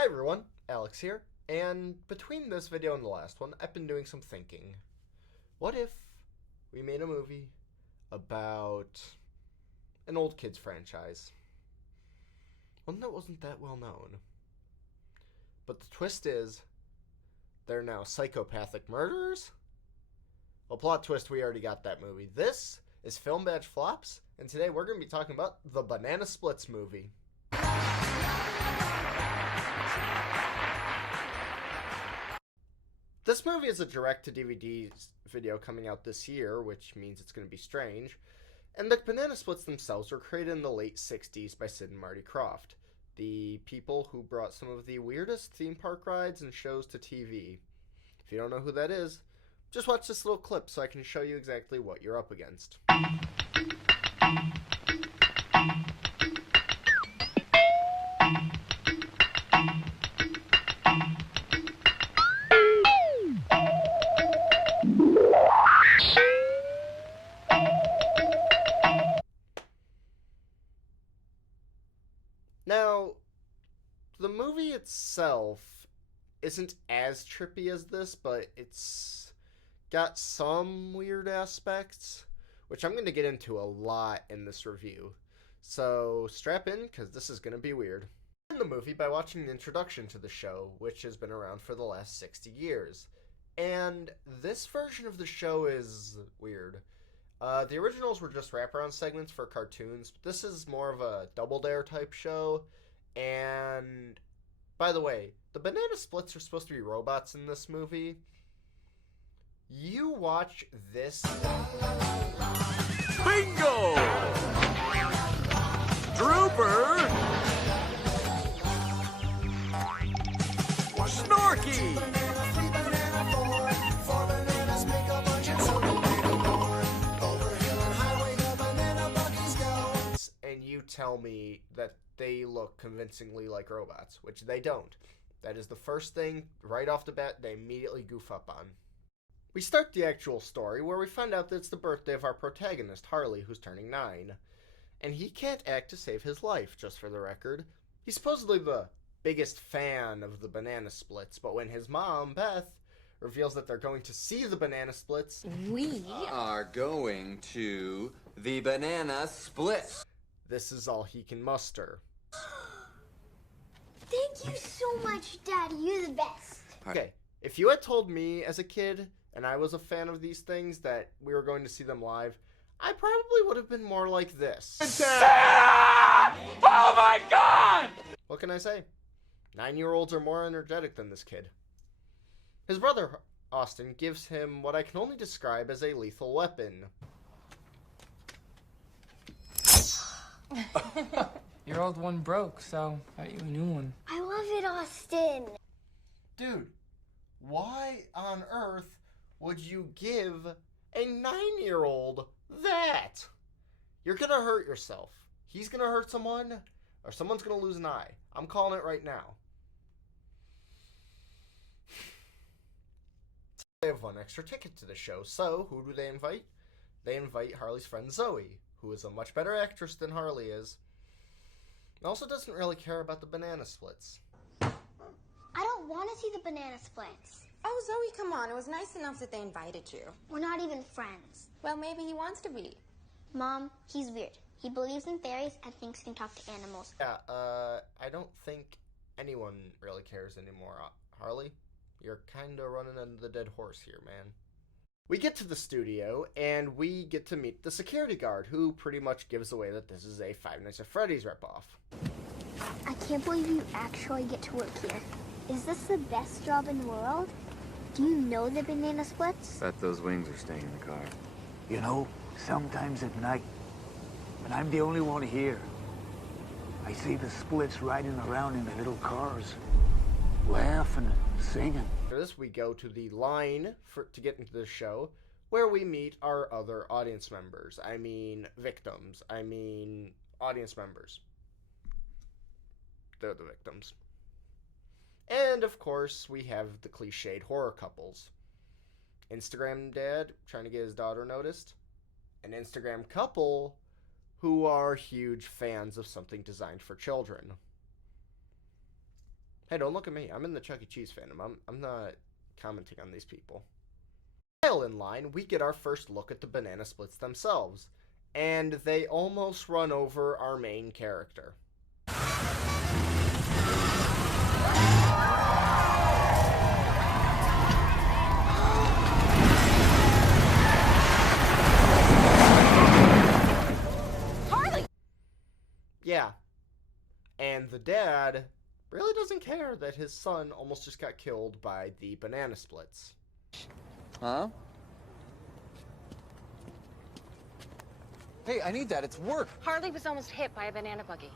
Hi everyone, Alex here, and between this video and the last one, I've been doing some thinking. What if we made a movie about an old kids franchise? One that wasn't that well known. But the twist is, they're now psychopathic murderers? Well, plot twist, we already got that movie. This is Film Badge Flops, and today we're going to be talking about the Banana Splits movie. This movie is a direct-to-DVD video coming out this year, which means it's going to be strange. And the Banana Splits themselves were created in the late 60s by Sid and Marty Krofft, the people who brought some of the weirdest theme park rides and shows to TV. If you don't know who that is, just watch this little clip so I can show you exactly what you're up against. Now, the movie itself isn't as trippy as this, but it's got some weird aspects, which I'm going to get into a lot in this review. So strap in, because this is going to be weird. In the movie by watching the introduction to the show, which has been around for the last 60 years. And this version of the show is weird. The originals were just wraparound segments for cartoons, but this is more of a Double Dare type show. And by the way, the Banana Splits are supposed to be robots in this movie. You watch this. Bingo! Drooper! Snorky! And you tell me that they look convincingly like robots, which they don't. That is the first thing right off the bat they immediately goof up on. We start the actual story where we find out that it's the birthday of our protagonist, Harley, who's turning 9. And he can't act to save his life, just for the record. He's supposedly the biggest fan of the Banana Splits, but when his mom, Beth, reveals that they're going to see the Banana Splits, We are going to the Banana Splits. this is all he can muster. Thank you so much, Daddy. You're the best. Okay, if you had told me as a kid, and I was a fan of these things, that we were going to see them live, I probably would have been more like this. Santa! Oh my God! What can I say? 9-year-olds are more energetic than this kid. His brother, Austin, gives him what I can only describe as a lethal weapon. Your old one broke, so got you a new one. I love it, Austin. Dude, why on earth would you give a 9-year-old that? You're gonna hurt yourself. He's gonna hurt someone, or someone's gonna lose an eye. I'm calling it right now. They have one extra ticket to the show, so who do they invite? They invite Harley's friend Zoe, who is a much better actress than Harley is, and also doesn't really care about the Banana Splits. I don't want to see the Banana Splits. Oh, Zoe, come on. It was nice enough that they invited you. We're not even friends. Well, maybe he wants to be. Mom, he's weird. He believes in fairies and thinks he can talk to animals. Yeah, I don't think anyone really cares anymore. Harley, you're kinda running into the dead horse here, man. We get to the studio, and we get to meet the security guard, who pretty much gives away that this is a Five Nights at Freddy's ripoff. I can't believe you actually get to work here. Is this the best job in the world? Do you know the Banana Splits? Bet those wings are staying in the car. You know, sometimes at night, when I'm the only one here, I see the Splits riding around in the little cars, laughing and singing. After this, we go to the line to get into the show, where we meet our other audience members. I mean, victims. I mean, audience members. They're the victims. And, of course, we have the cliched horror couples. Instagram dad trying to get his daughter noticed. An Instagram couple who are huge fans of something designed for children. Hey, don't look at me. I'm in the Chuck E. Cheese fandom. I'm not commenting on these people. While in line, we get our first look at the banana splits themselves, and they almost run over our main character. Harley! Yeah. And the dad really doesn't care that his son almost just got killed by the banana splits. Huh? Hey, I need that. It's work. Harley was almost hit by a banana buggy.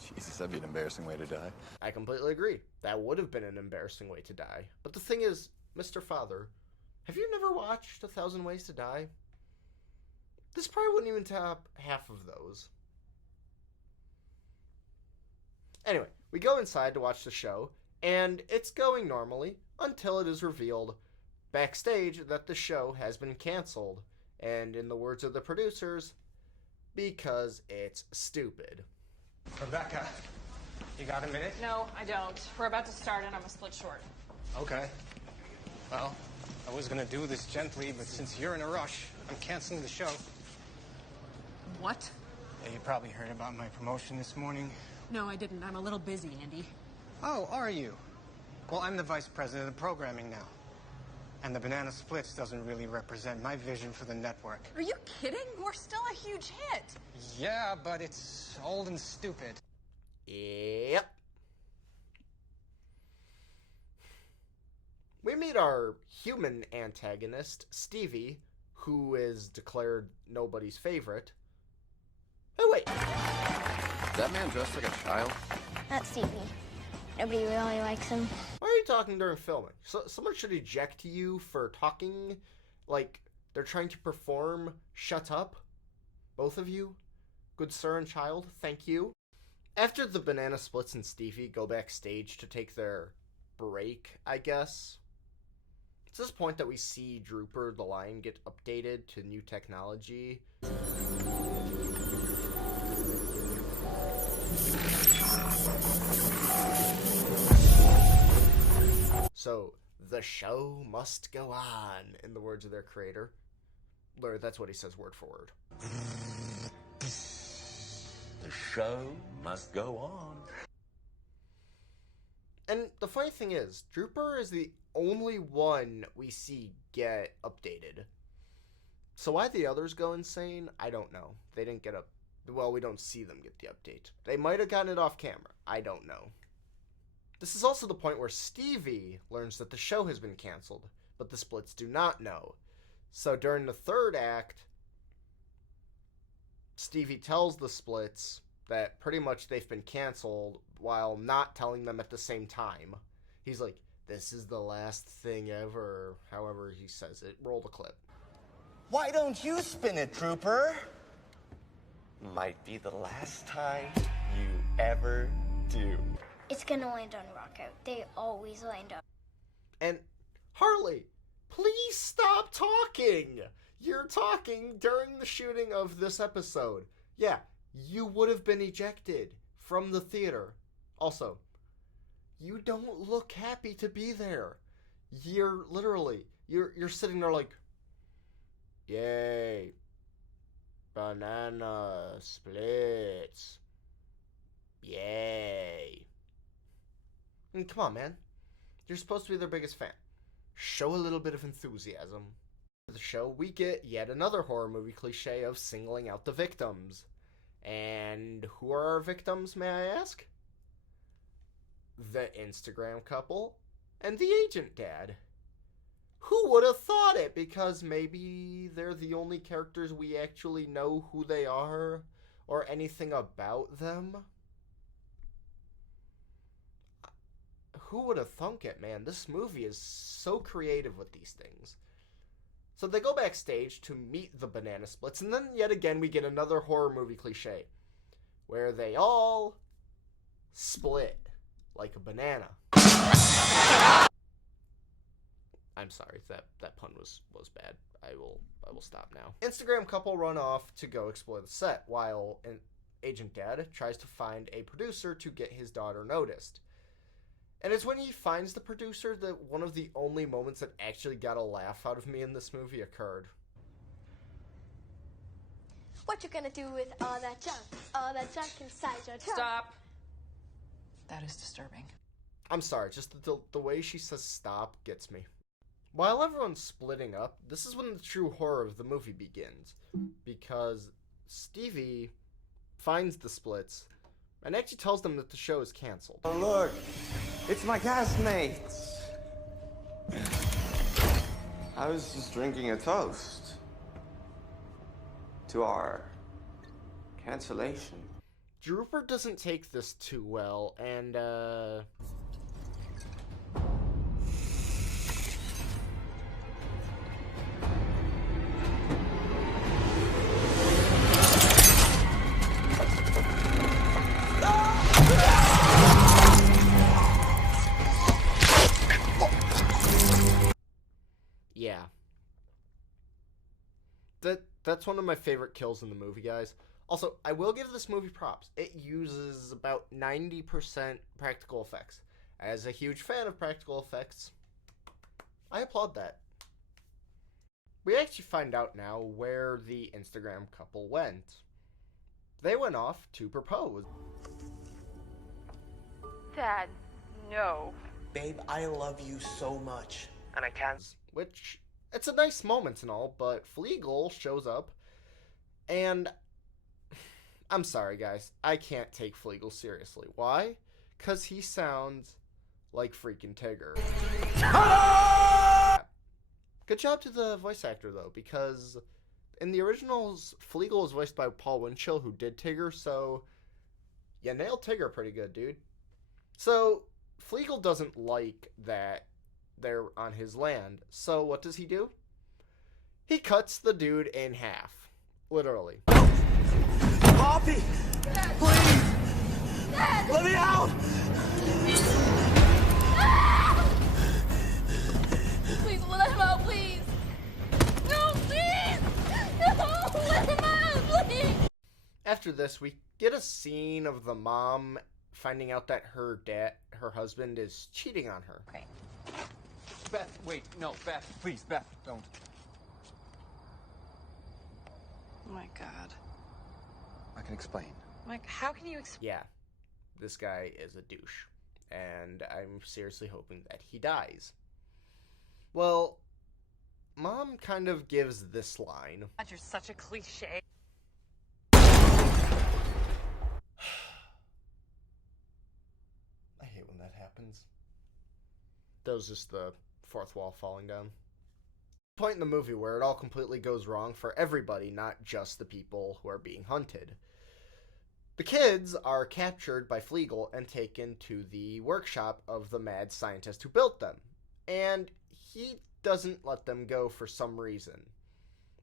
Jesus, that'd be an embarrassing way to die. I completely agree. That would have been an embarrassing way to die. But the thing is, Mr. Father, have you never watched 1,000 Ways to Die? This probably wouldn't even top half of those. Anyway, we go inside to watch the show, and it's going normally until it is revealed backstage that the show has been canceled. And in the words of the producers, because it's stupid. Rebecca, you got a minute? No, I don't. We're about to start and I'm a split short. Okay. Well, I was gonna do this gently, but since you're in a rush, I'm canceling the show. What? Yeah, you probably heard about my promotion this morning. No, I didn't. I'm a little busy, Andy. Oh, are you? Well, I'm the vice president of programming now. And the Banana Splits doesn't really represent my vision for the network. Are you kidding? We're still a huge hit. Yeah, but it's old and stupid. Yep. We meet our human antagonist, Stevie, who is declared nobody's favorite. Oh, wait. Is that man dressed like a child? That's Stevie. Nobody really likes him. Why are you talking during filming? So, someone should eject you for talking like they're trying to perform. Shut up. Both of you. Good sir and child, thank you. After the banana splits and Stevie go backstage to take their break, I guess, it's this point that we see Drooper the lion get updated to new technology. So, the show must go on, in the words of their creator. Or that's what he says word for word. The show must go on. And the funny thing is, Drooper is the only one we see get updated. So why the others go insane, I don't know. They didn't get up. Well, we don't see them get the update. They might have gotten it off camera. I don't know. This is also the point where Stevie learns that the show has been canceled, but the splits do not know. So during the third act, Stevie tells the splits that pretty much they've been canceled while not telling them at the same time. He's like, this is the last thing ever, however he says it. Roll the clip. Why don't you spin it, Trooper? Might be the last time you ever do. It's gonna land on Rocco. They always land on. And Harley, please stop talking. You're talking during the shooting of this episode. Yeah, you would have been ejected from the theater. Also, you don't look happy to be there. You're literally, you're sitting there like, yay, banana splits, yay. I mean, come on, man. You're supposed to be their biggest fan. Show a little bit of enthusiasm. For the show, we get yet another horror movie cliche of singling out the victims. And who are our victims, may I ask? The Instagram couple and the agent dad. Who would have thought it? Because maybe they're the only characters we actually know who they are or anything about them. Who would have thunk it, man? This movie is so creative with these things. So they go backstage to meet the banana splits, and then yet again we get another horror movie cliche, where they all split like a banana. I'm sorry, that pun was bad. I will stop now. Instagram couple run off to go explore the set, while Agent Dad tries to find a producer to get his daughter noticed. And it's when he finds the producer that one of the only moments that actually got a laugh out of me in this movie occurred. What you gonna do with all that junk inside your trunk? Stop. That is disturbing. I'm sorry, just the way she says stop gets me. While everyone's splitting up, this is when the true horror of the movie begins. Because Stevie finds the splits and actually tells them that the show is canceled. Oh, look. It's my castmates. I was just drinking a toast to our cancellation. Drooper doesn't take this too well, and, yeah. That's one of my favorite kills in the movie, guys. Also, I will give this movie props. It uses about 90% practical effects. As a huge fan of practical effects, I applaud that. We actually find out now where the Instagram couple went. They went off to propose. Dad, no. Babe, I love you so much. And I can't. Which, it's a nice moment and all, but Flegel shows up, and I'm sorry, guys, I can't take Flegel seriously. Why? Because he sounds like freaking Tigger. Good job to the voice actor, though, because in the originals, Flegel was voiced by Paul Winchell, who did Tigger, so you nailed Tigger pretty good, dude. So, Flegel doesn't like that they're on his land, so what does he do? He cuts the dude in half. Literally. Poppy! Please! Let me out! Please let him out, please! No, please! No, let him out, please! After this, we get a scene of the mom finding out that her husband is cheating on her. Okay. Beth, wait, no, Beth, please, Beth, don't. Oh my God. I can explain. Mike, how can you explain? Yeah, this guy is a douche, and I'm seriously hoping that he dies. Well, Mom kind of gives this line. You're such a cliche. I hate when that happens. That was just the fourth wall falling down. Point in the movie where it all completely goes wrong for everybody, not just the people who are being hunted. The kids are captured by Flegel and taken to the workshop of the mad scientist who built them, and he doesn't let them go for some reason.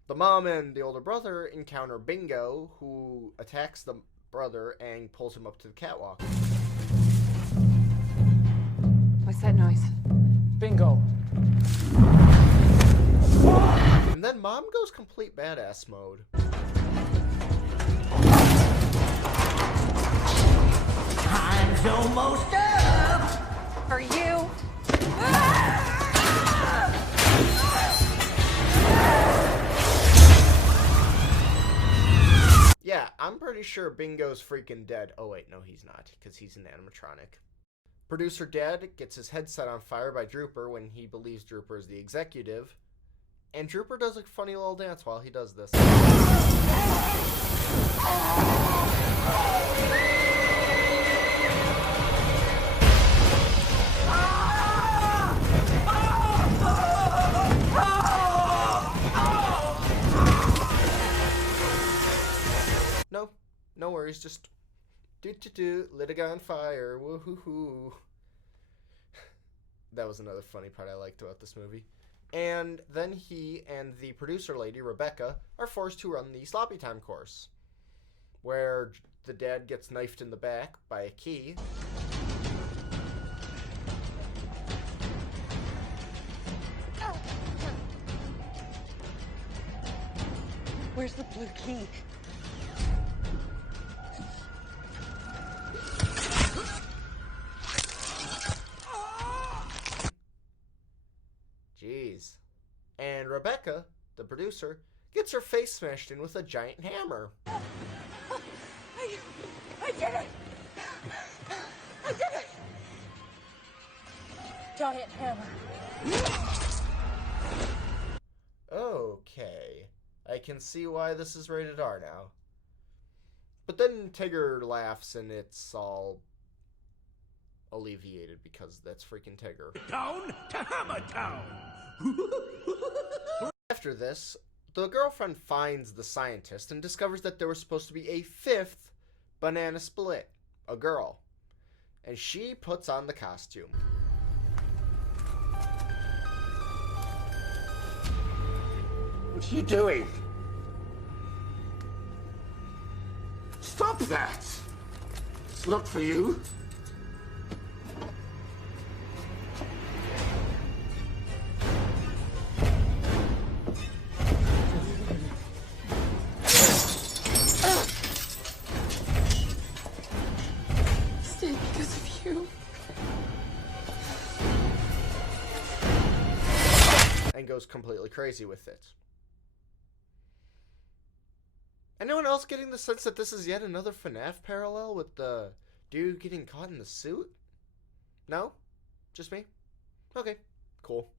The mom and the older brother encounter Bingo, who attacks the brother and pulls him up to the catwalk. What's that noise? Bingo. And then Mom goes complete badass mode. Time's almost up! For you. Yeah, I'm pretty sure Bingo's freaking dead. Oh wait, no he's not, because he's an animatronic. Producer Dad gets his head set on fire by Drooper when he believes Drooper is the executive. And Drooper does a funny little dance while he does this. No worries, just lit a guy on fire, woohoo. That was another funny part I liked about this movie. And then he and the producer lady, Rebecca, are forced to run the sloppy time course, where the dad gets knifed in the back by a key. Where's the blue key? And Rebecca, the producer, gets her face smashed in with a giant hammer. I did it! I did it! Giant hammer. Okay, I can see why this is rated R now. But then Tigger laughs and it's all alleviated because that's freaking Tigger. Town to Hammer Town! After this, the girlfriend finds the scientist and discovers that there was supposed to be a 5th banana split, a girl. And she puts on the costume. What are you doing? Stop that! It's not for you. Stay because of you. And goes completely crazy with it. Anyone else getting the sense that this is yet another FNAF parallel with the dude getting caught in the suit? No? Just me? Okay, cool.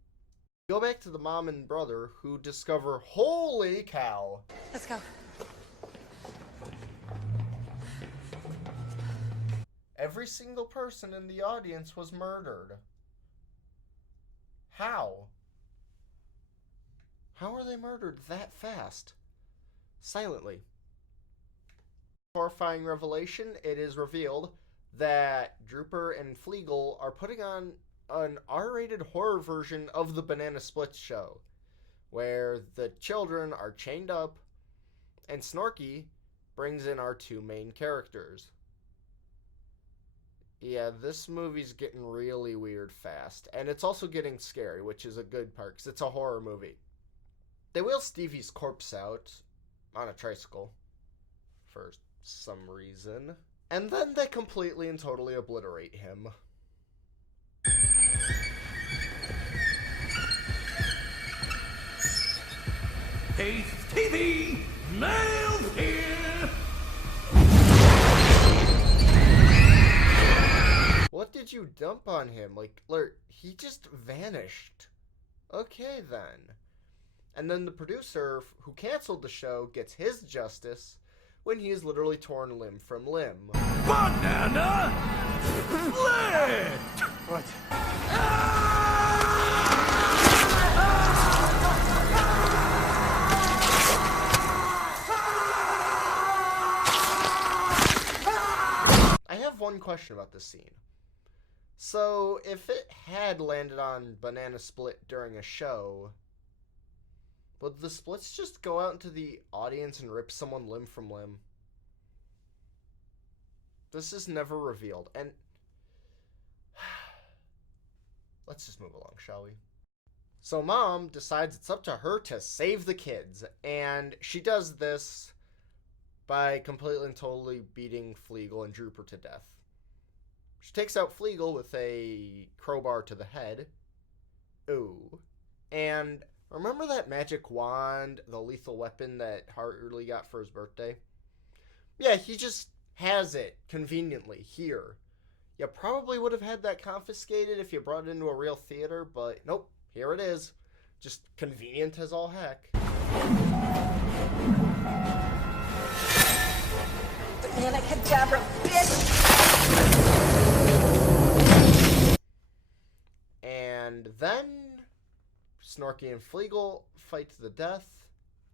Go back to the mom and brother who discover, holy cow. Let's go. Every single person in the audience was murdered. How? How are they murdered that fast? Silently. Horrifying revelation, it is revealed that Drooper and Fleagle are putting on an R-rated horror version of the Banana Splits show, where the children are chained up, and Snorky brings in our two main characters. Yeah, this movie's getting really weird fast, and it's also getting scary, which is a good part, because it's a horror movie. They wheel Stevie's corpse out on a tricycle for some reason, and then they completely and totally obliterate him. Hey, Stevie! Miles here! What did you dump on him? Like, he just vanished. Okay, then. And then the producer, who canceled the show, gets his justice when he is literally torn limb from limb. Banana Split! What? I have one question about this scene. So, if it had landed on Banana Split during a show, would the splits just go out into the audience and rip someone limb from limb? This is never revealed, and let's just move along, shall we? So Mom decides it's up to her to save the kids, and she does this by completely and totally beating Fleagle and Drooper to death. She takes out Fleagle with a crowbar to the head. Ooh. And remember that magic wand, the lethal weapon that Hartley got for his birthday? Yeah, he just has it conveniently here. You probably would have had that confiscated if you brought it into a real theater, but nope, here it is. Just convenient as all heck. Banana Cadabra, bitch! And then Snorky and Fleagle fight to the death,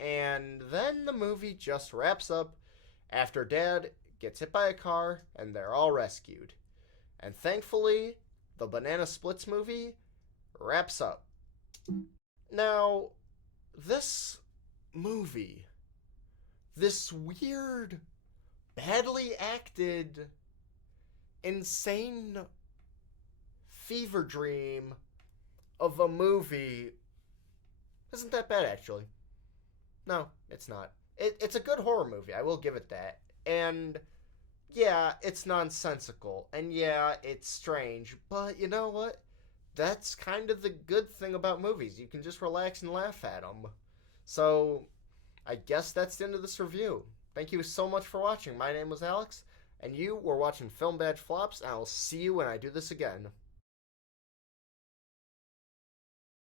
and then the movie just wraps up after Dad gets hit by a car and they're all rescued. And thankfully, the Banana Splits movie wraps up. Now, this movie, this weird, badly acted, insane fever dream of a movie isn't that bad, actually. No, it's not. It's a good horror movie, I will give it that. And yeah, it's nonsensical, and yeah, it's strange, but you know what? that's kind of the good thing about movies. You can just relax and laugh at them. So, I guess that's the end of this review. Thank you so much for watching. My name was Alex, and you were watching Film Badge Flops, and I will see you when I do this again.